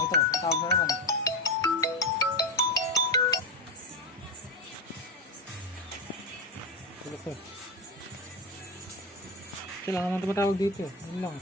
Ito, tawag na naman. Ito. Kailangan naman tumatawag dito. Yun lang.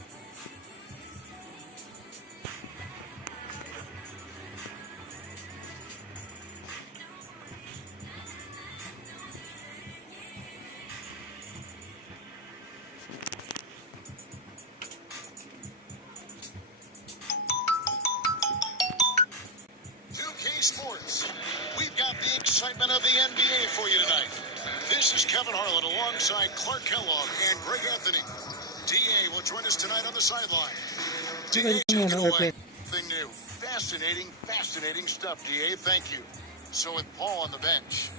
Sports. We've got the excitement of the NBA for you tonight. This is Kevin Harlan alongside Clark Kellogg and Greg Anthony. DA will join us tonight on the sideline. DA, take it away. Nothing new. Fascinating stuff, DA. Thank you. So with Paul on the bench.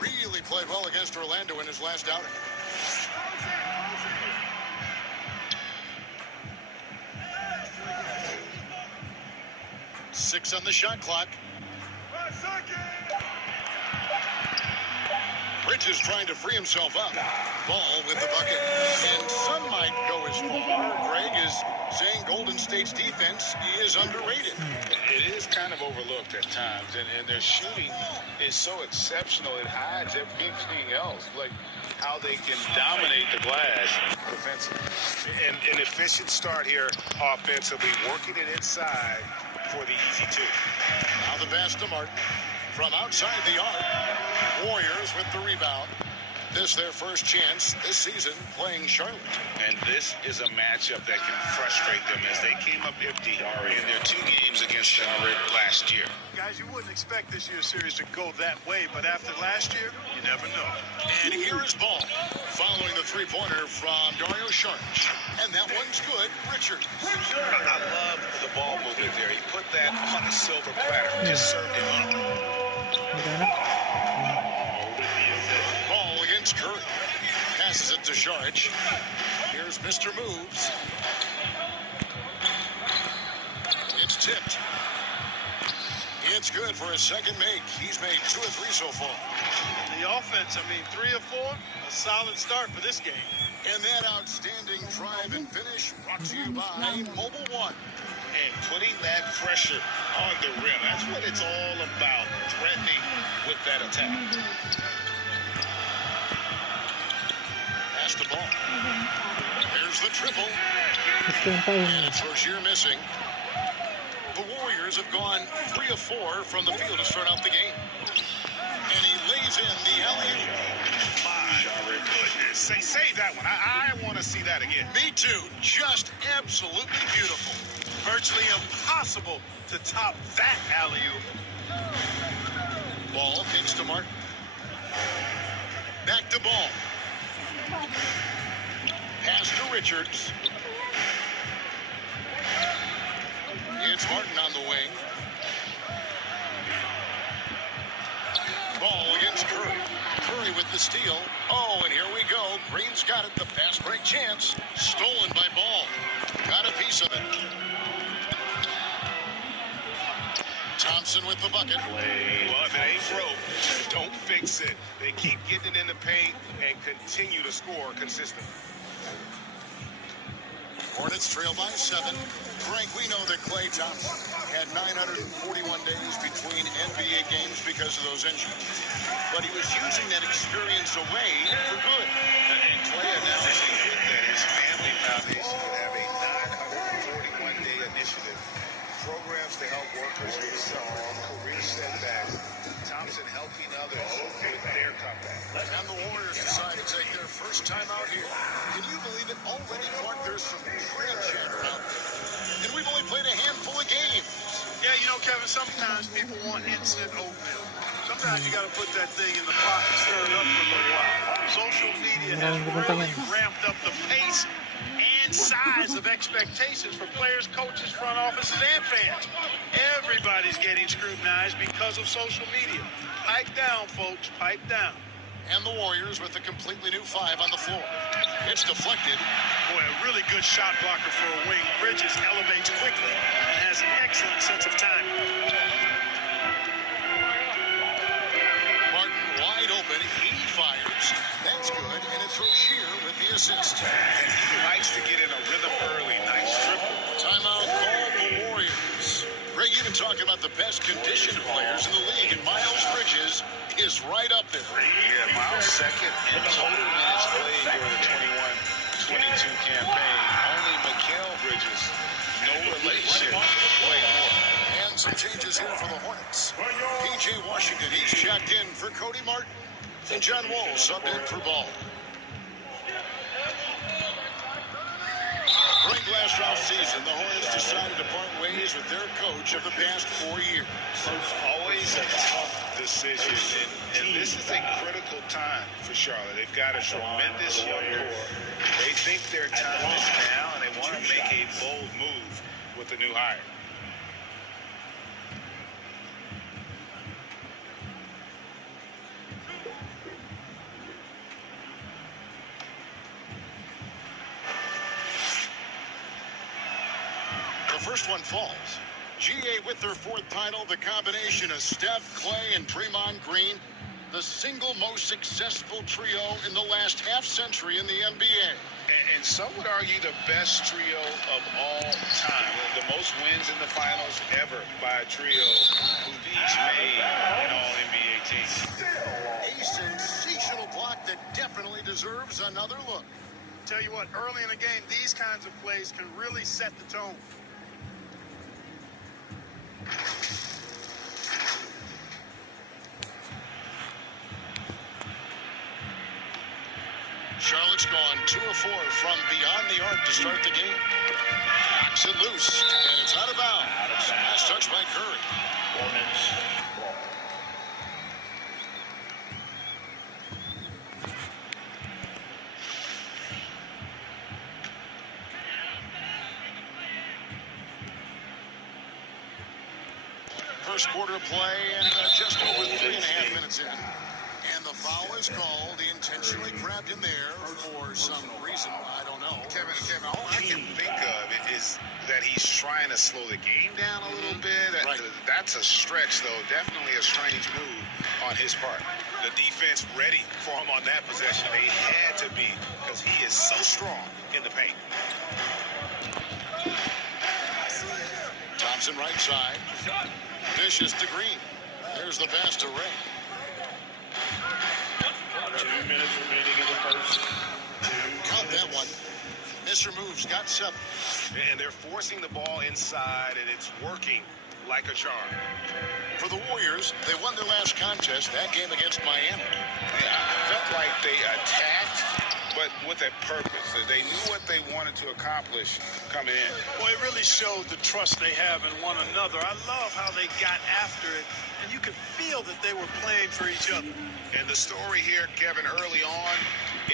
Really played well against Orlando in his last outing. Six on the shot clock. Bridges trying to free himself up. Ball with the bucket. And some might go Chris Palmer. Greg is saying Golden State's defense is underrated. It is kind of overlooked at times, and their shooting is so exceptional. It hides everything else, like how they can dominate the glass defensively. An efficient start here offensively, working it inside for the easy two. Now the pass to Martin from outside the arc. Warriors with the rebound. This their first chance this season playing Charlotte. And this is a matchup that can frustrate them as they came up empty in their 2 games against Charlotte last year. Guys, you wouldn't expect this year's series to go that way, but after last year, you never know. And here is Ball following the three-pointer from Dario Saric. And that one's good. Richard. I love the ball movement there. He put that on a silver platter, just served it up. Ball against Curry. Passes it to Saric. Here's Mr. Moves. It's tipped. It's good for his second make. He's made 2 of 3 so far. The offense, 3 or 4, a solid start for this game. And that outstanding drive and finish brought to you by Mobile One. And putting that pressure on the rim. That's what it's all about, threatening with that attack. Pass the ball. Here's the triple. And it's Rozier missing. The Warriors have gone 3 of 4 from the field to start out the game. And he lays in the alley-oop. My goodness. Say that one. I want to see that again. Me too. Just absolutely beautiful. Virtually impossible to top that alley-oop. Ball kicks to Martin. Back to Ball. Pass to Richards. It's Martin on the wing. Ball against Curry. Curry with the steal. Oh, and here we go. Green's got it. The fast break chance. Stolen by Ball. Got a piece of it. Thompson with the bucket. Well, if it ain't broke, don't fix it. They keep getting it in the paint and continue to score consistently. Hornets trail by 7. Frank, we know that Klay Thompson had 941 days between NBA games because of those injuries. But he was using that experience away for good. And Klay announcing that his family foundation would have a 941-day initiative. Programs to help workers recover career setbacks. Thompson helping others with their comeback. And the Warriors decide to take their first time out here. Can you believe it? Already, Clark, there's some trade chatter out there. And we've only played a handful of games. Yeah, Kevin, sometimes people want instant oatmeal. Sometimes you got to put that thing in the pot and stir it up for a little while. Social media has really ramped up the pace and size of expectations for players, coaches, front offices, and fans. Everybody's getting scrutinized because of social media. Pipe down, folks. Pipe down. And the Warriors with a completely new 5 on the floor. It's deflected. Boy, a really good shot blocker for a wing. Bridges elevates quickly and has an excellent sense of timing. Martin wide open. He fires. That's good. And it's Rozier with the assist. And he likes to get in a rhythm early. Nice triple. Timeout called the Warriors. Greg, you've been talking about the best conditioned players in the league, and Miles Bridges is right up there. Yeah, Miles second in total minutes played during the 21-22 campaign. Only Mikal Bridges, no relation, played more. And some changes here for the Hornets. P.J. Washington, he's checked in for Cody Martin. And John Wall subbed in for Ball. Greg, last offseason, the Hornets decided to part ways with their coach of the past 4 years. Always a tough decision, and this is a critical time for Charlotte. They've got a tremendous young core. They think their time is now, and they want to make a bold move with the new hire. First one falls. GA with their 4th title, the combination of Steph, Klay, and Draymond Green, the single most successful trio in the last half century in the NBA. And and some would argue the best trio of all time. The most wins in the finals ever by a trio who've each made an all-NBA team. A sensational block that definitely deserves another look. Tell you what, early in the game, these kinds of plays can really set the tone. Charlotte's gone 2 of 4 from beyond the arc to start the game. Knocks it loose, and it's out of bounds. Last touch by Curry. First quarter play and just over 3.5 minutes in. And the foul is called. He intentionally grabbed him there for some reason. I don't know. Kevin, all I can think of is that he's trying to slow the game down a little bit. Right. That's a stretch, though. Definitely a strange move on his part. The defense ready for him on that possession. They had to be, because he is so strong in the paint. Thompson right side. Dishes to Green. There's the pass to Ray. 2 minutes remaining in the first. Count that one. Mr. Moves got 7. And they're forcing the ball inside, and it's working like a charm. For the Warriors, they won their last contest, that game against Miami. I felt like they attacked, but with a purpose. They knew what they wanted to accomplish coming in. Well, it really showed the trust they have in one another. I love how they got after it, and you could feel that they were playing for each other. And the story here, Kevin, early on,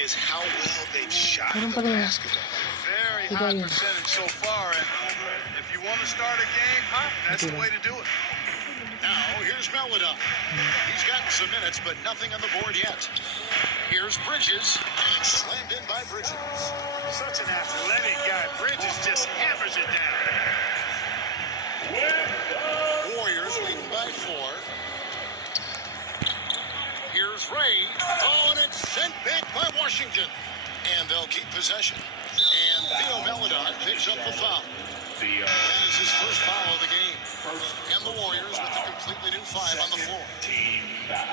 is how well they've shot the Ganun pala yun. basketball. Very Ito high yun. percentage so far, and if you want to start a game hot, that's the way to do it. Now, here's Melodon. He's gotten some minutes, but nothing on the board yet. Here's Bridges, and it's slammed in by Bridges. Such an athletic guy. Bridges just hammers it down. Warriors leading by 4. Here's Ray. Oh, and it's sent back by Washington. And they'll keep possession. And Theo Melodon picks up the foul. That is his first foul of the game. And the Warriors with a completely new 5 on the floor. Team foul.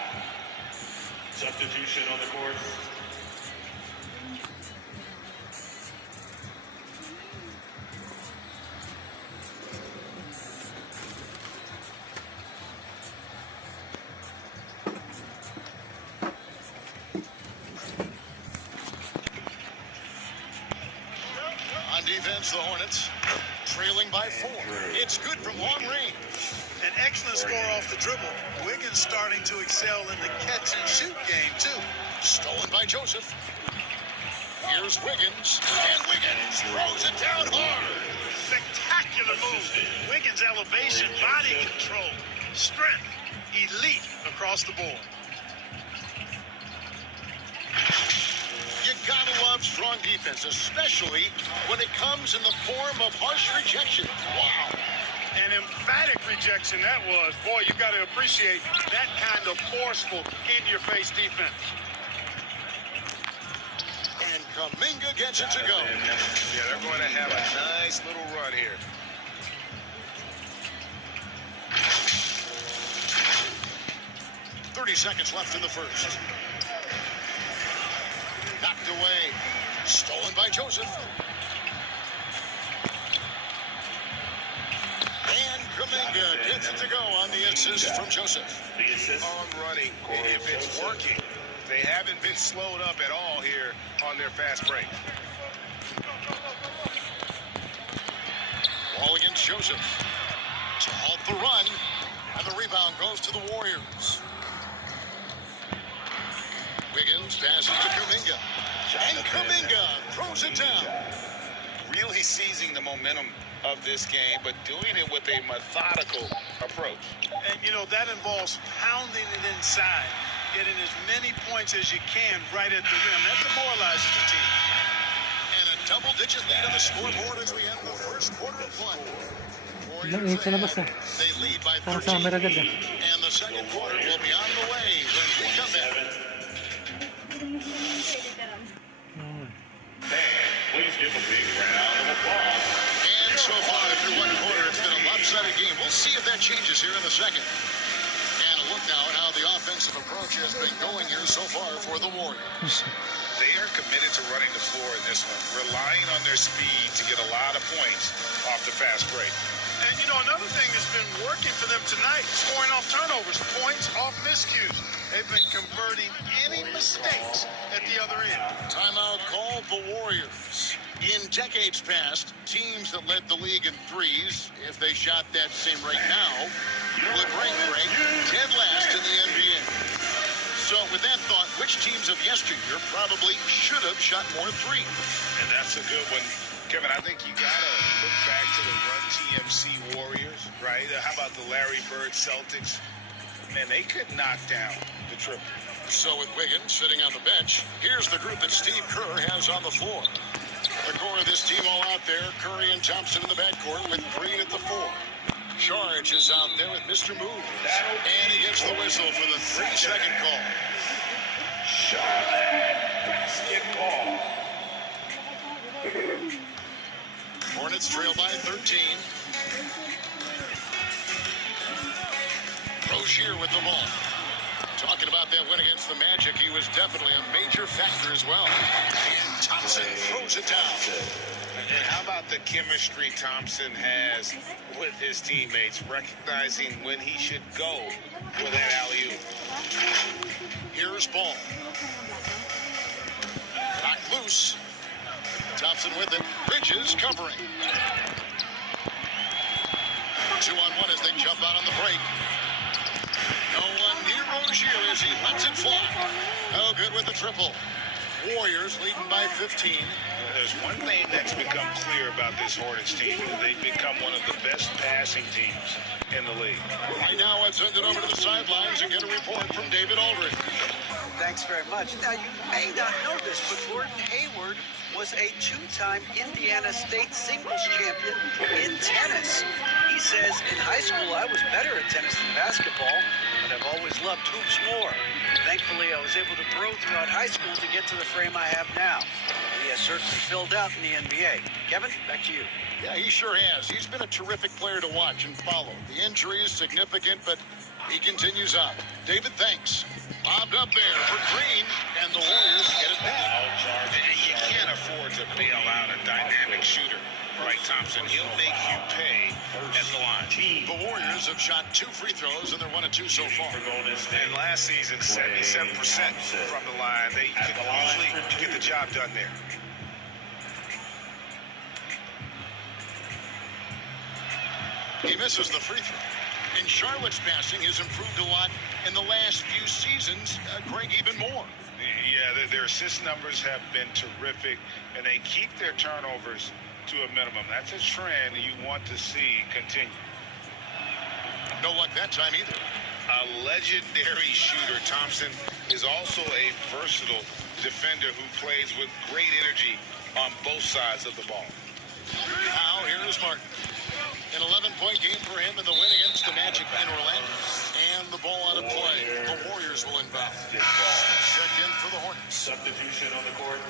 Substitution on the court. On defense, the Hornets trailing by 4. It's good from long range. An excellent score off the dribble. Wiggins starting to excel in the catch and shoot game, too. Stolen by Joseph. Here's Wiggins. And Wiggins throws it down hard. Spectacular move. Wiggins' elevation, body control, strength, elite across the board. You gotta love strong defense, especially when it comes in the form of harsh rejection. Wow. An emphatic rejection that was. Boy, you got to appreciate that kind of forceful, in-your-face defense. And Kuminga gets it to go. Yeah, they're going to have a nice little run here. .30 seconds left in the first. Knocked away. Stolen by Joseph. And Kuminga gets it to go on the assist from Joseph. The assist. On running, if it's working, they haven't been slowed up at all here on their fast break. Ball against Joseph. To halt the run. And the rebound goes to the Warriors. Wiggins passes to Kuminga. And Kuminga throws it down. Really seizing the momentum of this game, but doing it with a methodical approach. And, you know, that involves pounding it inside, getting as many points as you can right at the rim. That demoralizes the team. And a double-digit lead on the scoreboard as we end the first quarter of play. Ilang sa labas na. They lead by Parang 13. summer agad And the second quarter will be on the way when we come back. Please give a big round of applause. And so far, through one quarter, it's been a lopsided game. We'll see if that changes here in the second. And a look now at how the offensive approach has been going here so far for the Warriors. They are committed to running the floor in this one, relying on their speed to get a lot of points off the fast break. And, you know, another thing that's been working for them tonight, scoring off turnovers, points off miscues. They've been converting any mistakes at the other end. Timeout called the Warriors. In decades past, teams that led the league in threes, if they shot that same rate now, would rank dead last in the NBA. So with that thought, which teams of yesteryear probably should have shot more threes? And that's a good one. Kevin, I think you got to look back to the Run TMC Warriors, right? How about the Larry Bird Celtics? Man, they could knock down the triple. So with Wiggins sitting on the bench, here's the group that Steve Kerr has on the floor. The core of this team all out there, Curry and Thompson in the backcourt with Green at the 4. Charge is out there with Mr. Move. And he gets the whistle for the 3-second call. Charlotte basketball. Hornets trail by 13. Rozier with the ball. Talking about that win against the Magic, he was definitely a major factor as well. And Thompson throws it down. And how about the chemistry Thompson has with his teammates, recognizing when he should go with that alley-oop. Here's Ball. Knocked loose. Thompson with it. Bridges covering. 2-on-1 as they jump out on the break. No one near Rozier as he lets it fly. Oh, good with the triple. Warriors leading by 15. There's one thing that's become clear about this Hornets team. They've become one of the best passing teams in the league. Right now, let's send it over to the sidelines and get a report from David Aldridge. Thanks very much. Now, you may not know this, but Gordon Hayward was a 2-time Indiana State singles champion in tennis. He says, in high school, I was better at tennis than basketball, but I've always loved hoops more. Thankfully, I was able to grow throughout high school to get to the frame I have now. He has certainly filled out in the NBA. Kevin, back to you. Yeah, he sure has. He's been a terrific player to watch and follow. The injury is significant, but he continues on. David, thanks. Bobbed up there for Green, and the Warriors get it back. You can't afford to bail out a dynamic shooter, right, Thompson? He'll make you pay at the line. The Warriors have shot 2 free throws, and they're 1 of 2 so far. And last season, 77% from the line. They can usually get the job done there. He misses the free throw. And Charlotte's passing has improved a lot in the last few seasons. Greg, even more. Yeah, their assist numbers have been terrific, and they keep their turnovers to a minimum. That's a trend you want to see continue. No luck that time either. A legendary shooter, Thompson is also a versatile defender who plays with great energy on both sides of the ball. Now, here's Martin. An 11-point game for him in the win against the Magic in Orlando. And the ball out of play. The Warriors will inbound. Checked in for the Hornets. Substitution on the court.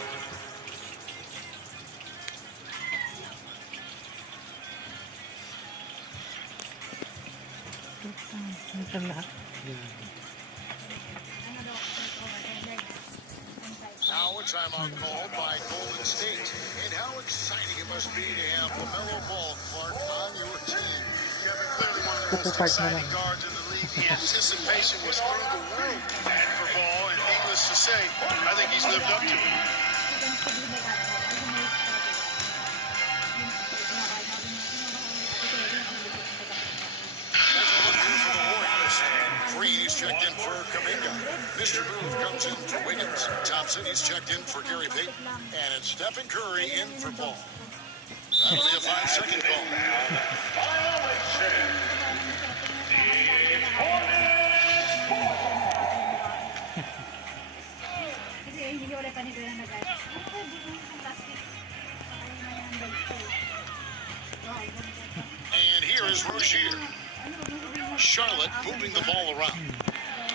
Now a timeout called by Golden State. And how exciting it must be to have LaMelo Ball, Clark, on your team. Kevin, clearly one of the most exciting guards in the league. The anticipation was through the roof for Ball, and needless to say, I think he's lived up to it. Green, he's checked in for Kuminga. Mr. Move comes in for Wiggins. Thompson, he's checked in for Gary Payton. And it's Stephen Curry in for Ball. That'll be a 5-second call. And here is Rozier. Charlotte moving the ball around.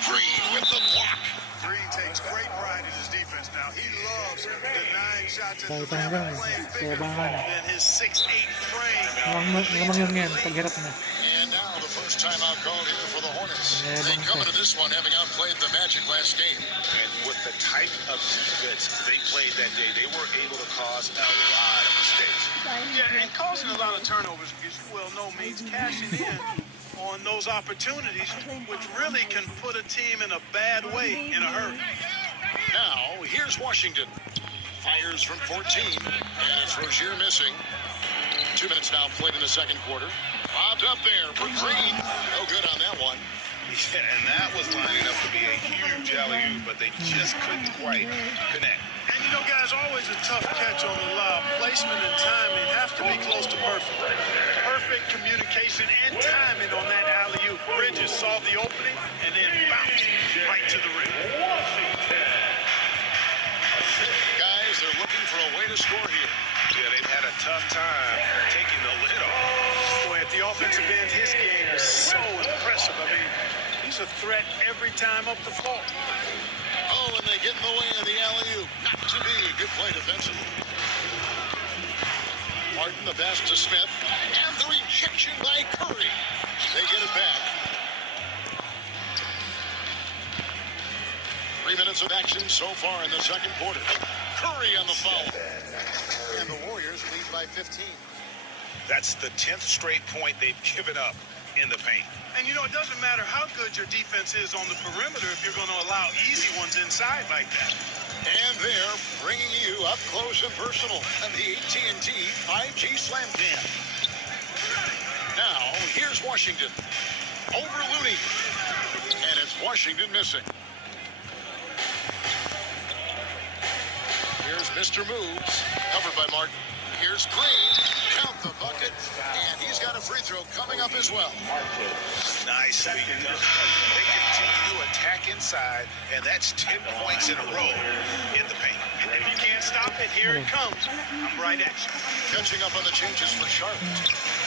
Green with the block. Green takes great pride in his defense now. He loves denying shots at the rim, playing bigger than his 6'8" frame. Malamang yun yan, paghirap na. And now the first timeout called here for the Hornets. They come into this one having outplayed the Magic last game. And with the type of defense they played that day, they were able to cause a lot of mistakes. Yeah, and causing a lot of turnovers, as you well know, means cashing in on those opportunities, which really can put a team in a bad way in a hurry. Now, here's Washington. Fires from 14, and it's Rozier missing. 2 minutes now played in the second quarter. Bobbed up there for Green. No good on that one. Yeah, and that was lining up to be a huge alley-oop, but they just couldn't quite connect. And you know, guys, always a tough catch on the lob. Placement and timing have to be close to perfect. Perfect communication and timing on that alley-oop. Bridges saw the opening and then bounced right to the rim. Guys, they're looking for a way to score here. Yeah, they've had a tough time taking the lid off. Boy, at the offensive end, his game is so impressive. I mean, he's a threat every time up the floor. Oh, and they get in the way of the alley-oop. Not to be. Good play defensively. Martin, the pass to Smith. And the rejection by Curry. They get it back. 3 minutes of action so far in the second quarter. Curry on the foul. And the Warriors lead by 15. That's the 10th straight point they've given up in the paint. And you know, it doesn't matter how good your defense is on the perimeter if you're going to allow easy ones inside like that. And they're bringing you up close and personal on the AT&T 5G Slam Cam. Now, here's Washington. Over Looney. And it's Washington missing. Here's Mr. Moves. Covered by Martin. Here's Green. Count the bucket. And he's got a free throw coming up as well. Nice. They continue to attack inside, and that's 10 points in a row in the paint. And if you can't stop it, here it comes. I'm right at you. Catching up on the changes for Charlotte.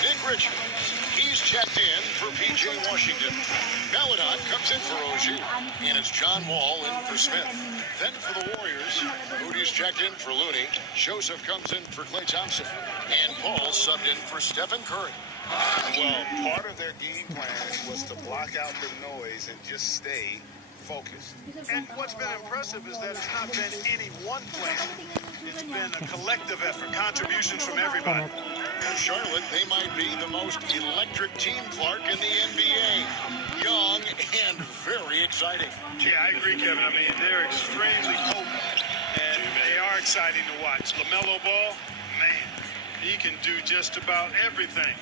Nick Richards. He's checked in for P.J. Washington. Maladon comes in for Rozier. And it's John Wall in for Smith. Then for the Warriors, Moody's checked in for Looney. Joseph comes in for Klay Thompson. And Paul subbed in for Stephen Curry. Well, part of their game plan was to block out the noise and just stay focused. And what's been impressive is that it's not been any one player. It's been a collective effort, contributions from everybody. For Charlotte, they might be the most electric team, Clark, in the NBA. Young and very exciting. Yeah, I agree, Kevin. I mean, they're extremely potent, and they are exciting to watch. LaMelo Ball, man, he can do just about everything.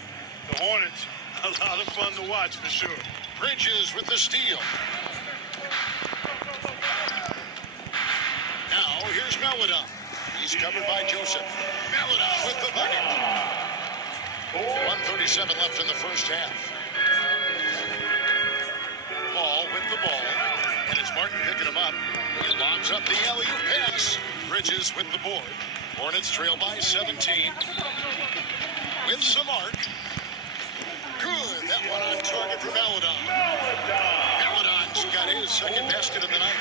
The Hornets, a lot of fun to watch for sure. Bridges with the steal. Now, here's Maladon. He's covered by Joseph. Maladon with the bucket. 1:37 left in the first half. Ball with the ball. And it's Martin picking him up. He lobs up the alley-oop pass. Bridges with the board. Hornets trail by 17. With some arc. Good. That one on target for Maladon. Maladon's got his second basket of the night.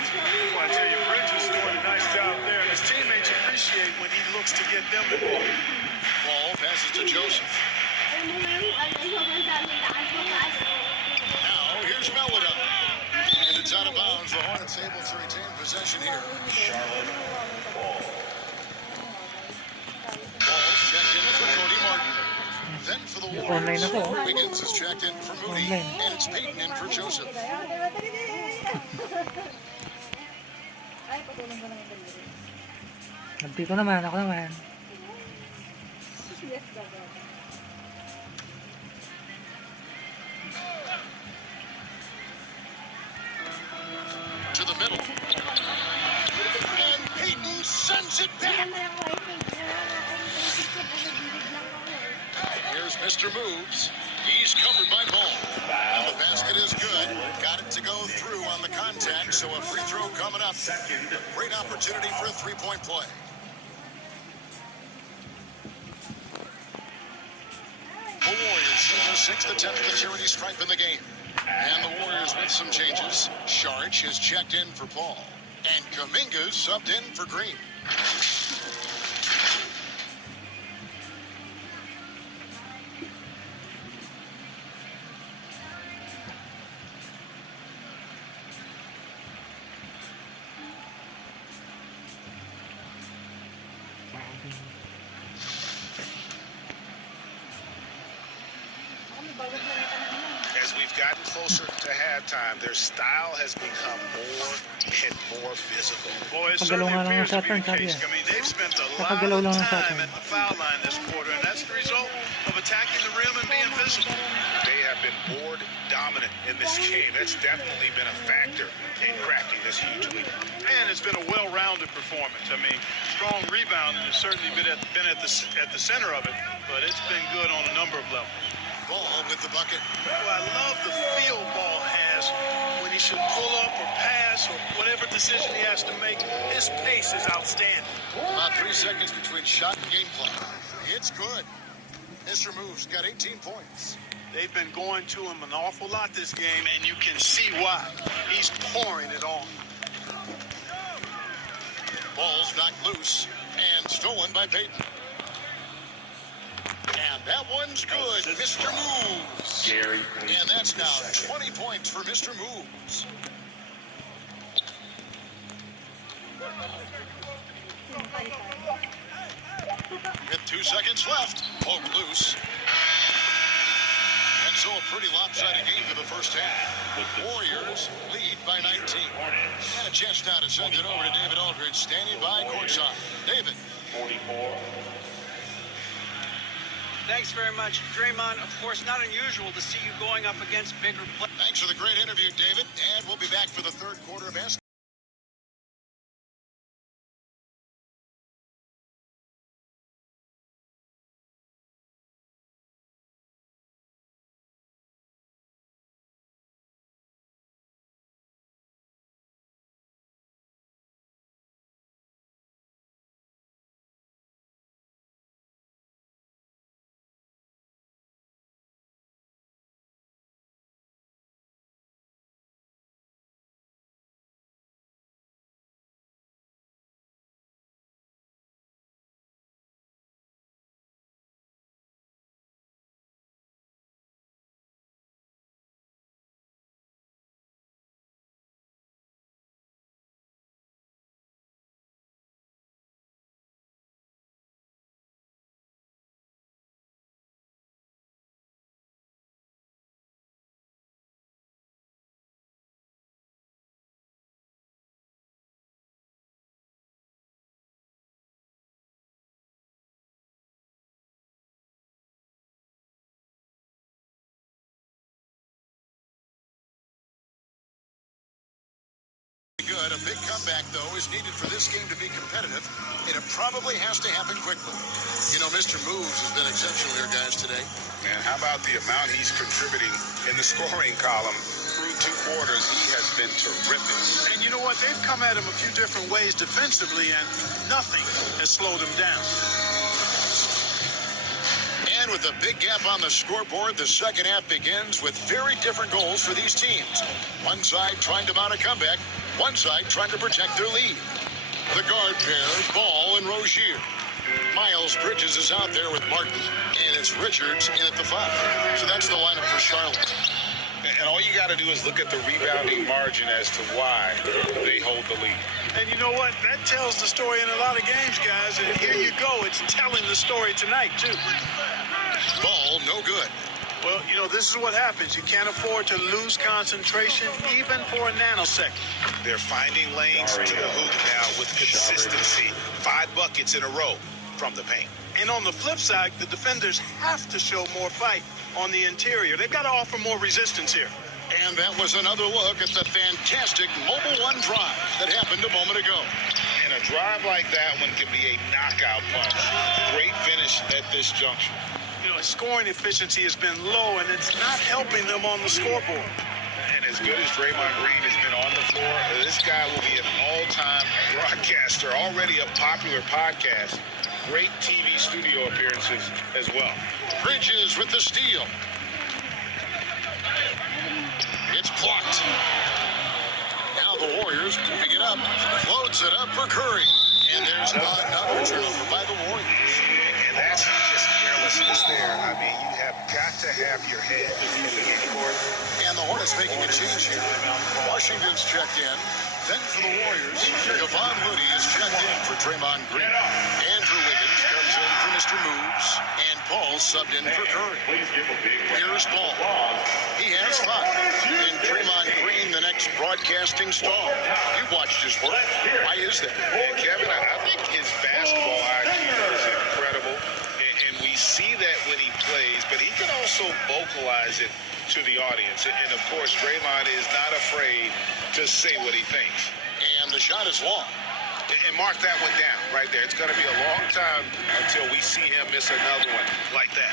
Well, I tell you, Bridges is doing a nice job there, and his teammates appreciate when he looks to get them the ball. Ball passes to Joseph. Now, here's Maladon. And it's out of bounds. The Hornets able to retain possession here. Ball's checked in for Cody Martin. Then for the Warriors, Wiggins is checked in for Moody. And it's Peyton in for Joseph. Nagpito naman, ako naman. To the middle. And Peyton sends it back. Here's Mr. Moves. He's covered by Ball. And the basket is good. Got it to go through on the contact, so a free throw coming up. Great opportunity for a three-point play. The Warriors shoot their sixth attempt at the charity stripe in the game. And the Warriors with some changes. Sharch is checked in for Paul. And Kuminga's subbed in for Green. As we've gotten closer to halftime, their style has become more and more physical. Boy, it Pagalaw certainly nga lang appears sa to be atin, the sabi case. eh. I mean, they've spent a lot Napagalaw of lang sa time atin. at the foul line this quarter, and that's the result of attacking the rim and being physical. They have been board dominant in this game. That's definitely been a factor in cracking this huge lead. And it's been a well-rounded performance. I mean, strong rebounding has certainly been at the center of it, but it's been good on a number of levels. Ball with the bucket. Well, I love the feel Ball has when he should pull up or pass or whatever decision he has to make. His pace is outstanding. About 3 seconds between shot and game clock. It's good. Mr. Moves got 18 points. They've been going to him an awful lot this game, and you can see why. He's pouring it on. Ball's knocked loose and stolen by Peyton. And that one's good, Mr. Moves. And that's now 20 points for Mr. Moves. With 2 seconds left, poke loose. And so a pretty lopsided game for the first half. Warriors lead by 19. And a chance now to send it over to David Aldridge, standing by courtside. David. 44. Thanks very much, Draymond. Of course, not unusual to see you going up against bigger players. Thanks for the great interview, David. And we'll be back for the third quarter of basketball. Good. A big comeback, though, is needed for this game to be competitive, and it probably has to happen quickly. You know, Mr. Moves has been exceptional here, guys, today. Man, how about the amount he's contributing in the scoring column? Through 2 quarters, he has been terrific. And you know what? They've come at him a few different ways defensively, and nothing has slowed him down. And with a big gap on the scoreboard, the second half begins with very different goals for these teams. One side trying to mount a comeback, one side trying to protect their lead. The guard pair, Ball and Rozier. Miles Bridges is out there with Martin, and it's Richards in at the 5. So that's the lineup for Charlotte. And all you got to do is look at the rebounding margin as to why they hold the lead. And you know what? That tells the story in a lot of games, guys. And here you go. It's telling the story tonight, too. Ball, no good. Well, you know, this is what happens. You can't afford to lose concentration even for a nanosecond. They're finding lanes to the hoop now with consistency. 5 buckets in a row from the paint. And on the flip side, the defenders have to show more fight on the interior. They've got to offer more resistance here. And that was another look at the fantastic Mobile One drive that happened a moment ago. And a drive like that one can be a knockout punch. Great finish at this juncture. You know, scoring efficiency has been low, and it's not helping them on the scoreboard. And as good as Draymond Green has been on the floor, this guy will be an all-time broadcaster, already a popular podcast. Great TV studio appearances as well. Bridges with the steal. It's blocked. Now the Warriors. Warriors moving it up. Floats it up for Curry. And there's another turnover by the Warriors. And that's just carelessness there. I mean, you have got to have your head in the game court. And the Hornets making a change here. Washington's checked in. Then for the Warriors, Kevon Looney is checked in for Draymond Green. Andrew Wiggins comes in for Mr. Moves. And Paul subbed in for Curry. Here's Paul. He has 5. And Draymond Green, the next broadcasting star. You've watched his work. Why is that? And Kevin, I think his basketball IQ is incredible. And we see that when he plays, but he can also vocalize it to the audience. And of course, Draymond is not afraid to say what he thinks. And the shot is long. And mark that one down right there. It's going to be a long time until we see him miss another one like that.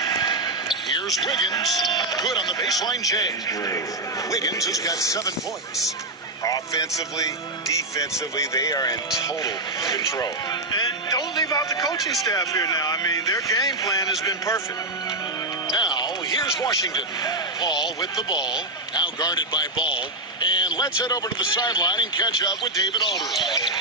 Here's Wiggins. Good on the baseline J. Wiggins has got 7 points. Offensively, defensively, they are in total control. And don't leave out the coaching staff here now. I mean, their game plan has been perfect. Now, here's Washington. Paul with the ball, now guarded by Ball. And let's head over to the sideline and catch up with David Aldridge.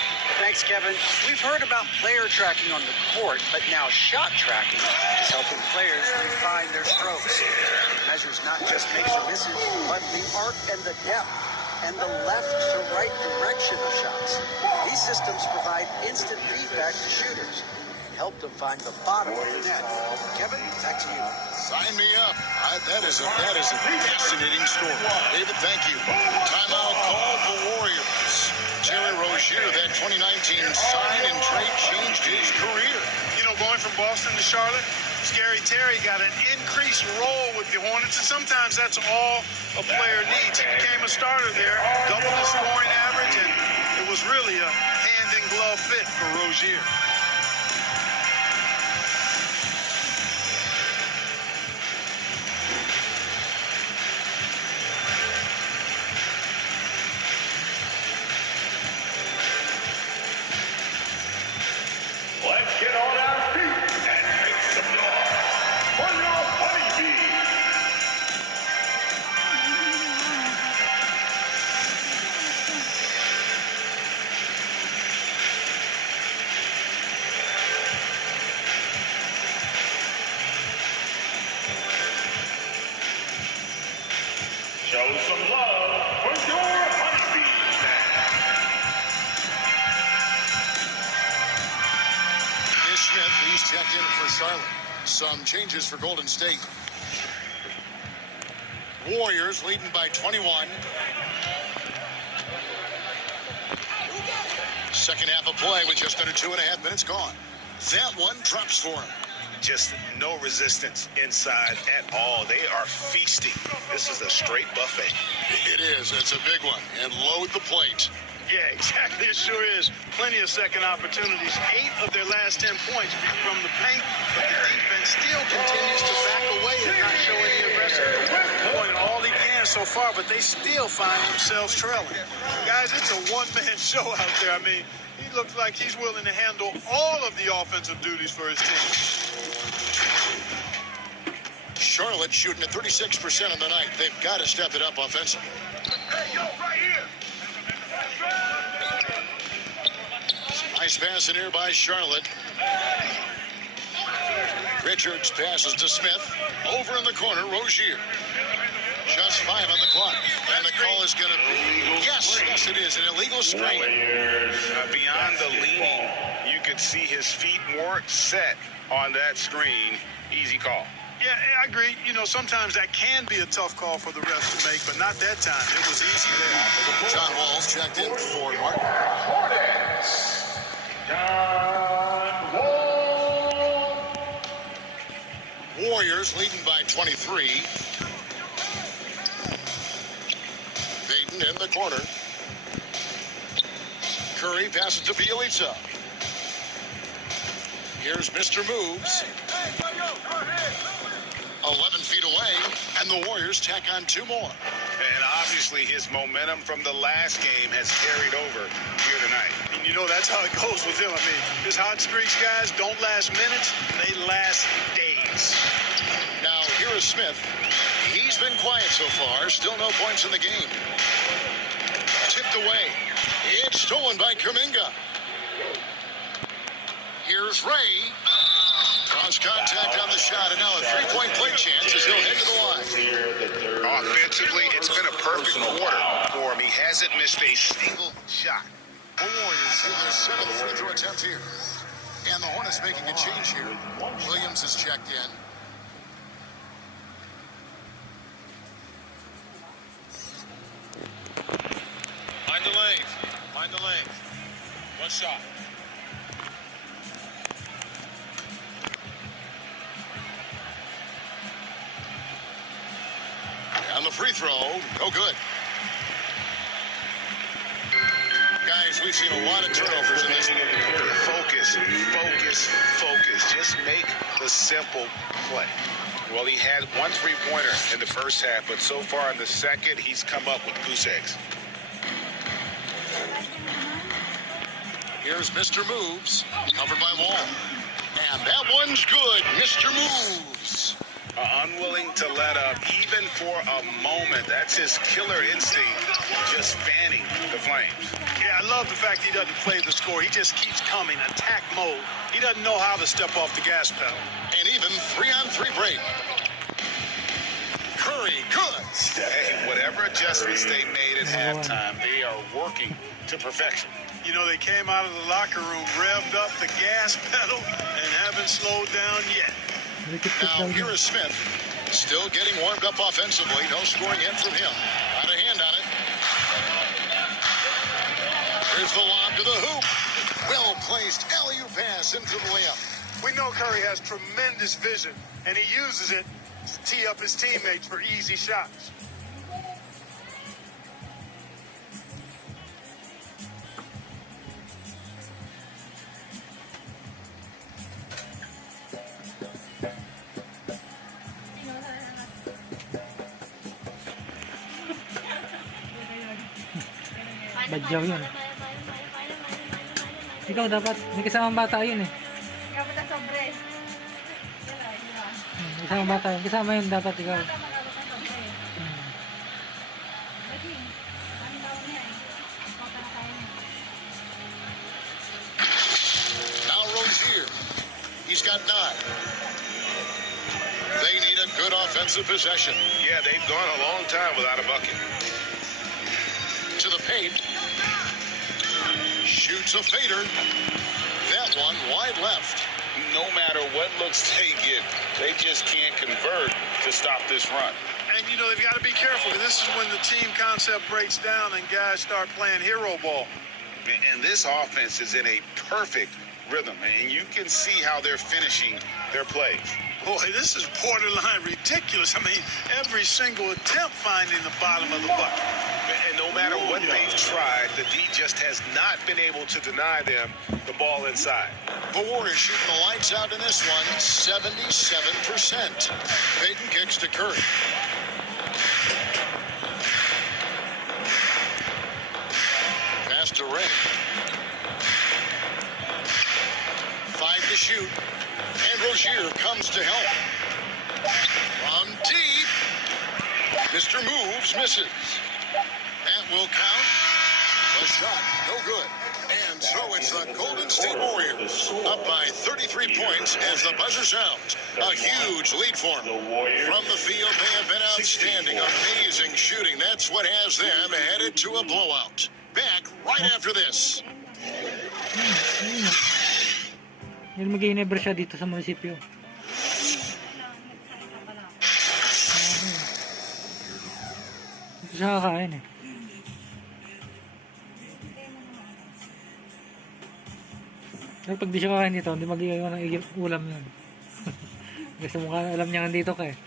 Thanks, Kevin. We've heard about player tracking on the court, but now shot tracking is helping players refine their strokes. It measures not just makes or misses, but the arc and the depth and the left to right direction of shots. These systems provide instant feedback to shooters. Help them find the bottom of the net. Kevin, back to you. Sign me up. That is a fascinating story. David, thank you. Timeout call for Warriors. Terry Rozier, that 2019 sign and trade changed his career. You know, going from Boston to Charlotte, Scary Terry got an increased role with the Hornets, and sometimes that's all a player needs. He became a starter there, doubled his scoring average, and it was really a hand-in-glove fit for Rozier. Let's get on our feet and make some noise for your honeybee. Show some love for your honeybees now. Smith, he's checked in for Charlotte. Some changes for Golden State. Warriors leading by 21. Second half of play with just under 2.5 minutes gone. That one drops for him. Just no resistance inside at all. They are feasting. This is a straight buffet. It is. It's a big one. And load the plate. Yeah, exactly. It sure is. Plenty of second opportunities. 8 of their last 10 points from the paint, but the defense still continues to back away and not show any aggression. Doing all he can so far, but they still find themselves trailing. Guys, it's a one-man show out there. I mean, he looks like he's willing to handle all of the offensive duties for his team. Charlotte shooting at 36% on the night. They've got to step it up offensively. Hey, yo, right here. Nice pass in here by Charlotte. Richards passes to Smith. Over in the corner, Rozier. Just 5 on the clock. And the call is going to be, yes, it is, an illegal strain. Beyond the leaning, you could see his feet weren't set on that screen. Easy call. Yeah, I agree. You know, sometimes that can be a tough call for the refs to make, but not that time. It was easy there. John Wall's checked in for Martin. John Wall. Warriors leading by 23. Baden in the corner. Curry passes to Bielitsa. Here's Mr. Moves. 11 feet away, and the Warriors tack on 2 more. And obviously his momentum from the last game has carried over here tonight. And you know, that's how it goes with him. I mean, his hot streaks, guys, don't last minutes. They last days. Now, here is Smith. He's been quiet so far. Still no points in the game. Tipped away. It's stolen by Kuminga. Here's Ray. Cross contact on the shot, and now a three-point play chance as he'll head to the line. Offensively, it's been a perfect quarter for him. He hasn't missed a single shot. The Warriors in their seventh free throw attempt here. And the Hornets making a change here. Williams has checked in. Find the lane. Find the lane. One shot. On the free throw, no good. Guys, we've seen a lot of turnovers in this. Focus, focus, focus. Just make the simple play. Well, he had one three-pointer in the first half, but so far in the second, he's come up with goose eggs. Here's Mr. Moves, covered by Wall. And that one's good, Mr. Moves. Unwilling to let up, even for a moment. That's his killer instinct, just fanning the flames. Yeah, I love the fact he doesn't play the score. He just keeps coming, attack mode. He doesn't know how to step off the gas pedal. And even 3-on-3 break. Curry, good. Hey, whatever adjustments they made at halftime, they are working to perfection. You know, they came out of the locker room, revved up the gas pedal, and haven't slowed down yet. Now, here is Smith, still getting warmed up offensively. No scoring in from him. Got a hand on it. Here's the lob to the hoop. Well-placed alley-oop pass into the layup. We know Curry has tremendous vision, and he uses it to tee up his teammates for easy shots. Badyaw yun. Ikaw dapat, may kasamang bata yun eh. Kasamang bata yun. Kasama yun dapat ikaw. Now Rozier. He's got 9. They need a good offensive possession. Yeah, they've gone a long time without a bucket. To the paint. Shoots a fader. That one wide left. No matter what looks they get, they just can't convert to stop this run. And, you know, they've got to be careful. This is when the team concept breaks down and guys start playing hero ball. And this offense is in a perfect rhythm, and you can see how they're finishing their plays. Boy, this is borderline ridiculous. I mean, every single attempt finding the bottom of the bucket. And no matter what they've tried, the D just has not been able to deny them the ball inside. The Warriors shooting the lights out in this one, 77%. Payton kicks to Curry. Pass to Ray. 5 to shoot. And Rozier comes to help. From deep. Mr. Moves misses. That will count. The shot, no good. And so it's the Golden State Warriors up by 33 points as the buzzer sounds. A huge lead for them. From the field, they have been outstanding. Amazing shooting. That's what has them headed to a blowout. Back right after this. Dahil mag-i-enable siya dito sa munisipyo. Dito siya kakain eh. Dahil pag di siya kakain dito, hindi mag-iiwan ng ulam yun. Kasi mukha alam niya nandito ka eh.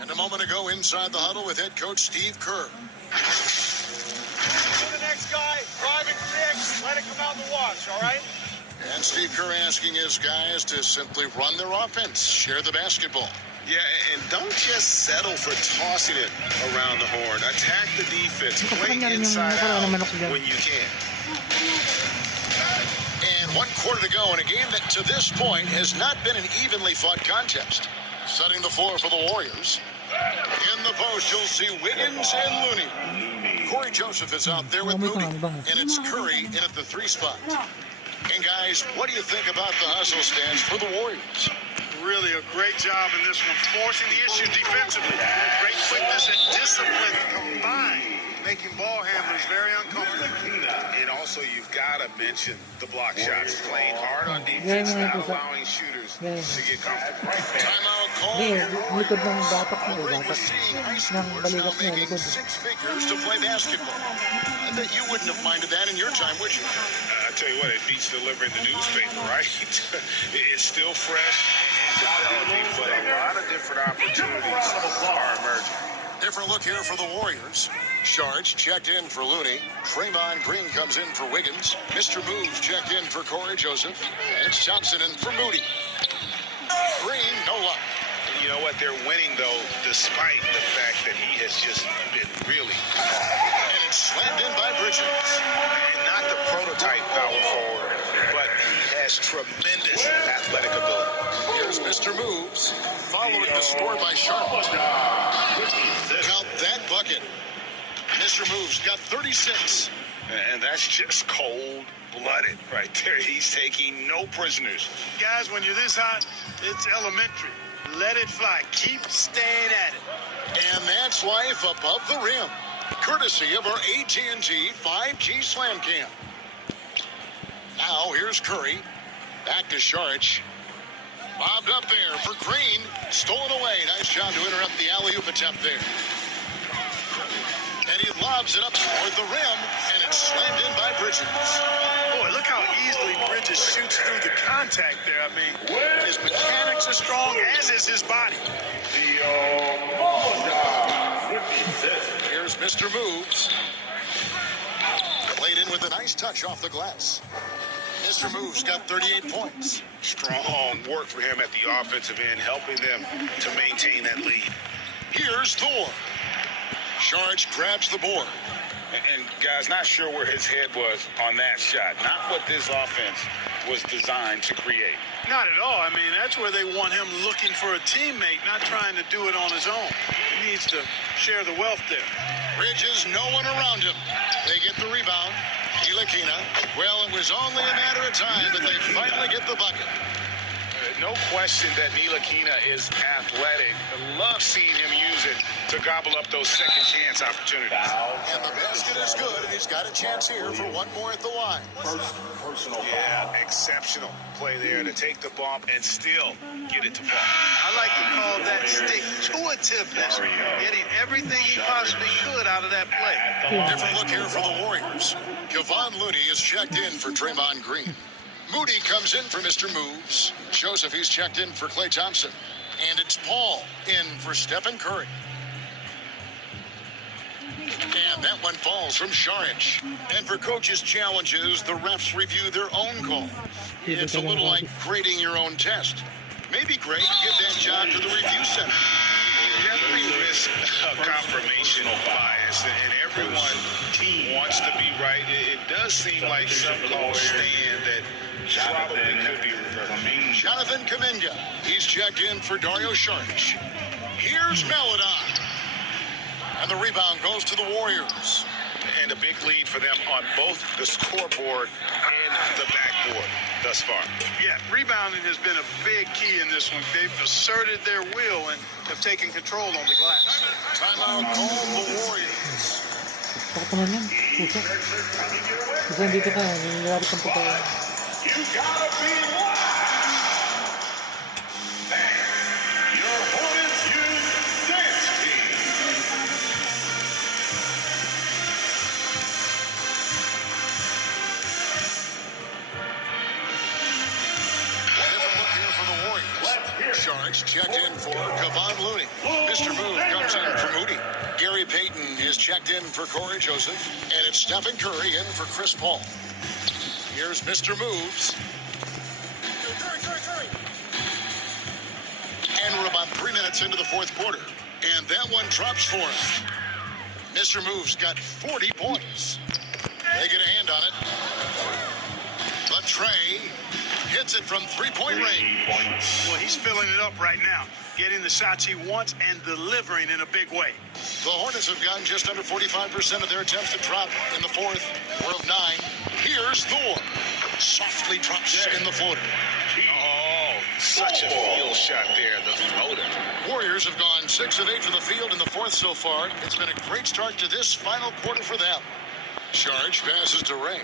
And a moment ago inside the huddle with head coach Steve Kerr. To the next guy, driving six, let it come out the wash, all right? And Steve Kerr asking his guys to simply run their offense, share the basketball. Yeah, and don't just settle for tossing it around the horn. Attack the defense. Play inside out when you can. And 1 quarter to go in a game that to this point has not been an evenly fought contest. Setting the floor for the Warriors. In the post, you'll see Wiggins and Looney. Corey Joseph is out there with Moody, and it's Curry in at the 3 spot. And guys, what do you think about the hustle stance for the Warriors? Really a great job in this one, forcing the issue defensively. Great quickness and discipline combined, making ball handlers very uncomfortable. And also, you've got to mention the block shots. Playing hard on defense, not allowing shooters to get comfortable. Timeout call. Hindi, likod ng batok niya. Already we're Batok seeing high ng schoolers now balikat niya, making likod. 6 figures to play basketball. I bet you wouldn't have minded that in your time, would you? I tell you what, it beats delivering the newspaper, right? It's still fresh and developing, but a lot of different opportunities are emerging. Different look here for the Warriors. Sharge checked in for Looney. Draymond Green comes in for Wiggins. Mr. Moves checked in for Corey Joseph. And it's Johnson in for Moody. Green, no luck. You know what? They're winning, though, despite the fact that he has just been really And it's slammed in by Bridges. and not the prototype power forward, but he has tremendous athletic ability. Here's Mr. Moves. Following the score by Charlotte. Count that bucket. Mr. Moves got 36. And that's just cold-blooded right there. He's taking no prisoners. Guys, when you're this hot, it's elementary. Let it fly. Keep staying at it. And that's life above the rim. Courtesy of our AT&T 5G Slam Cam. Now here's Curry. Back to Sharge. Bobbed up there for Green. Stolen away. Nice job to interrupt the alley-oop attempt there. And he lobs it up toward the rim, and it's slammed in by Bridges. Boy, look how easily Bridges shoots through the contact there. I mean, his mechanics are strong, as is his body. Here's Mr. Moves. Played in with a nice touch off the glass. Mr. Moves got 38 points. Strong work for him at the offensive end, helping them to maintain that lead. Here's Thor. Sharge grabs the board. And guys, not sure where his head was on that shot. Not what this offense was designed to create. Not at all. I mean, that's where they want him looking for a teammate, not trying to do it on his own. He needs to share the wealth there. Bridges, no one around him. They get the rebound. Ntilikina. Well, it was only a matter of time, but they finally get the bucket. No question that Ntilikina is athletic. I love seeing him use it to gobble up those second chance opportunities. And the basket is good, and he's got a chance here for one more at the line. Yeah, exceptional play there to take the bump and still get it to fall. I like to call that stick-to-itiveness, getting everything he possibly could out of that play. Different look here for the Warriors. Kevon Looney is checked in for Draymond Green. Moody comes in for Mr. Moves. Joseph, he's checked in for Klay Thompson. And it's Paul in for Stephen Curry. And that one falls from Sharge. And for coaches' challenges, the refs review their own call. It's a little like grading your own test. Maybe great, give that job to the review center. You definitely risk a confirmation bias, and everyone wants to be right. It does seem like some calls stand that probably could be reversed. Jonathan Kuminga, he's checked in for Dario Saric. Here's Melodon. And the rebound goes to the Warriors. And a big lead for them on both the scoreboard and the backboard thus far. Yeah, rebounding has been a big key in this one. They've asserted their will and have taken control on the glass. Timeout called the Warriors. Sakit naman yan. Puso. Kasi dito ka, nangyayari kang puto. You gotta be wild. Your opponent's youth dance team. Different look here for the Warriors. Sharks checked in for Kevon Looney. Mr. Move comes in for Moody. Gary Payton is checked in for Corey Joseph. And it's Stephen Curry in for Chris Paul. Here's Mr. Moves. And we're about 3 minutes into the fourth quarter. And that one drops for him. Mr. Moves got 40 points. They get a hand on it. But Trey hits it from three-point range. Well, he's filling it up right now. getting the shots he wants and delivering in a big way. The Hornets have gotten just under 45% of their attempts to drop in the fourth. 4 of 9. Here's Thor. Softly drops in the floater. Oh, such a field shot there, the floater. Warriors have gone 6 of 8 from the field in the fourth so far. It's been a great start to this final quarter for them. Charge passes to Ray.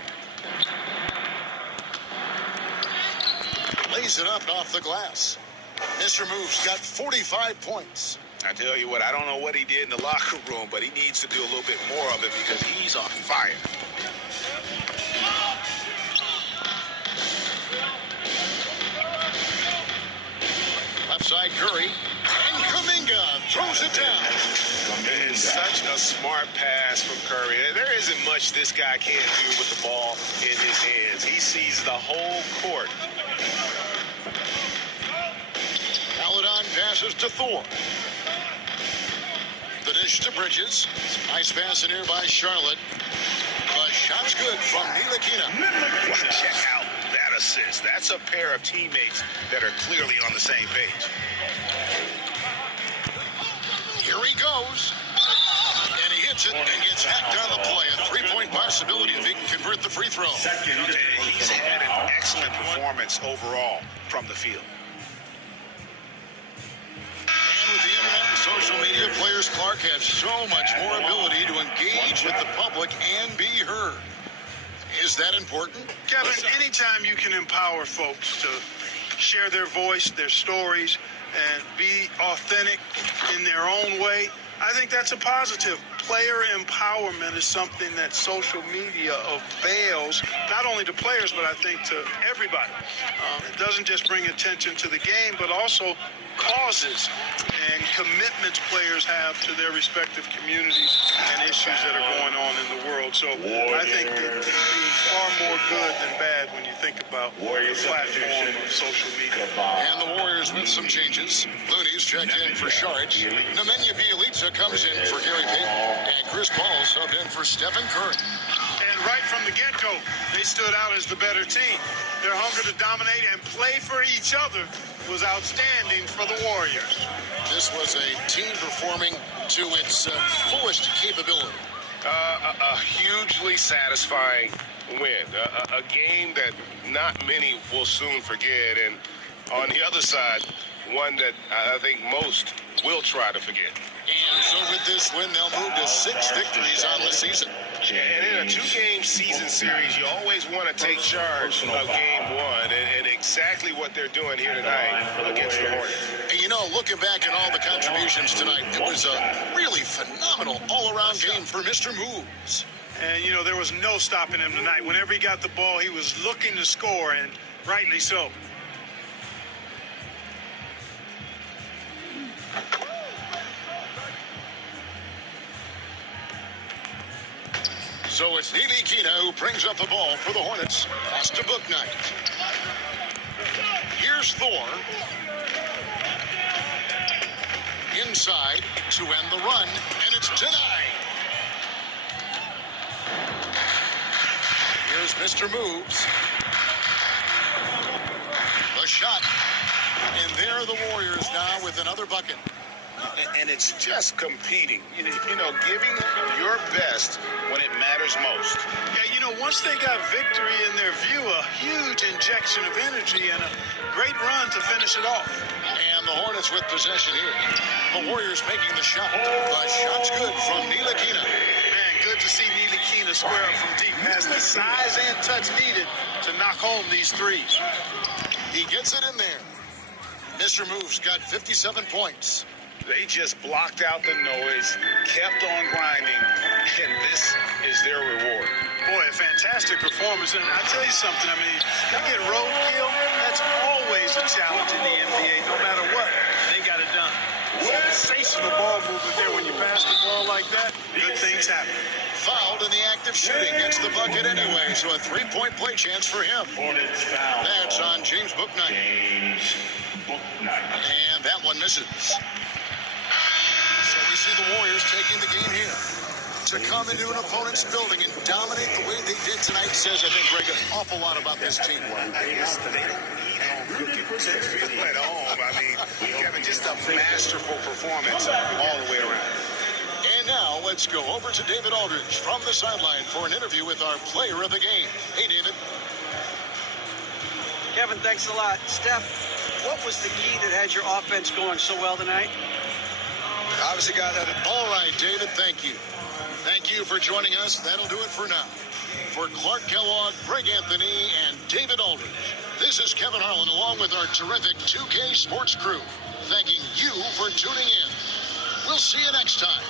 Lays it up off the glass. Mr. Moves got 45 points. I tell you what, I don't know what he did in the locker room, but he needs to do a little bit more of it because he's on fire. Left side Curry. And Kuminga throws it down. It's such a smart pass from Curry. There isn't much this guy can't do with the ball in his hands. He sees the whole court. Paladon passes to Thor. The dish to Bridges. Nice pass in here by Charlotte. The shot's good from Ntilikina. Wow, check out that assist. That's a pair of teammates that are clearly on the same page. Here he goes. And he hits it and gets hacked on the play. A three-point possibility if he can convert the free throw. He's had an excellent performance overall from the field. With the internet and social media, players Clark have so much more ability to engage with the public and be heard. Is that important? Kevin, anytime you can empower folks to share their voice, their stories, and be authentic in their own way, I think that's a positive. Player empowerment is something that social media avails, not only to players, but I think to everybody. It doesn't just bring attention to the game, but also causes and commitments players have to their respective communities and issues that are going on in the world. So I think it can be far more good than bad when you think about the platform of social media. And the Warriors with some changes. Looney's checked in for Sharge. Nemanja Bjelica comes in for Gary Payton. And Chris Paul subbed in for Stephen Curry. And right from the get-go, they stood out as the better team. Their hunger to dominate and play for each other was outstanding for the Warriors. This was a team performing to its fullest capability. A hugely satisfying win. A game that not many will soon forget. And on the other side, one that I think most will try to forget. And so with this win, they'll move to 6 victories on the season. And in a 2-game season series, you always want to take charge of game 1, and exactly what they're doing here tonight against the Hornets. And you know, looking back at all the contributions tonight, it was a really phenomenal all-around game for Mr. Moves. And, you know, there was no stopping him tonight. Whenever he got the ball, he was looking to score, and rightly so. So it's Ntilikina who brings up the ball for the Hornets. Pass to Bouknight. Here's Thor. Inside to end the run, and it's denied. Here's Mr. Moves. The shot. And there are the Warriors now with another bucket. And it's just competing, you know, giving your best when it matters most. Yeah, you know, once they got victory in their view, a huge injection of energy and a great run to finish it off. And the Hornets with possession here. The Warriors making the shot. The shot's good from Ntilikina. Man, good to see Ntilikina square up from deep. Has the size and touch needed to knock home these threes. He gets it in there. Mr. Moves got 57 points. They just blocked out the noise, kept on grinding, and this is their reward. Boy, a fantastic performance. And I'll tell you something, I mean, you get roadkill, that's always a challenge in the NBA. No matter what, they got it done. Sensational ball movement there. When you pass the ball like that, good things happen. Fouled in the act of shooting. Gets the bucket anyway, so a 3-point play chance for him. That's on James Bouknight. And that one misses. So we see the Warriors taking the game here. to come into an opponent's building and dominate the way they did tonight says, I think, Greg, an awful lot about this team. I guess they don't eat home cooking, they feel at home. I mean, Kevin, just a masterful performance all the way around. And now let's go over to David Aldridge from the sideline for an interview with our player of the game. Hey, David. Kevin, thanks a lot. Steph, what was the key that had your offense going so well tonight? Obviously, got that. All right, David, thank you. Thank you for joining us. That'll do it for now. For Clark Kellogg, Greg Anthony, and David Aldridge, this is Kevin Harlan along with our terrific 2K Sports crew, thanking you for tuning in. We'll see you next time.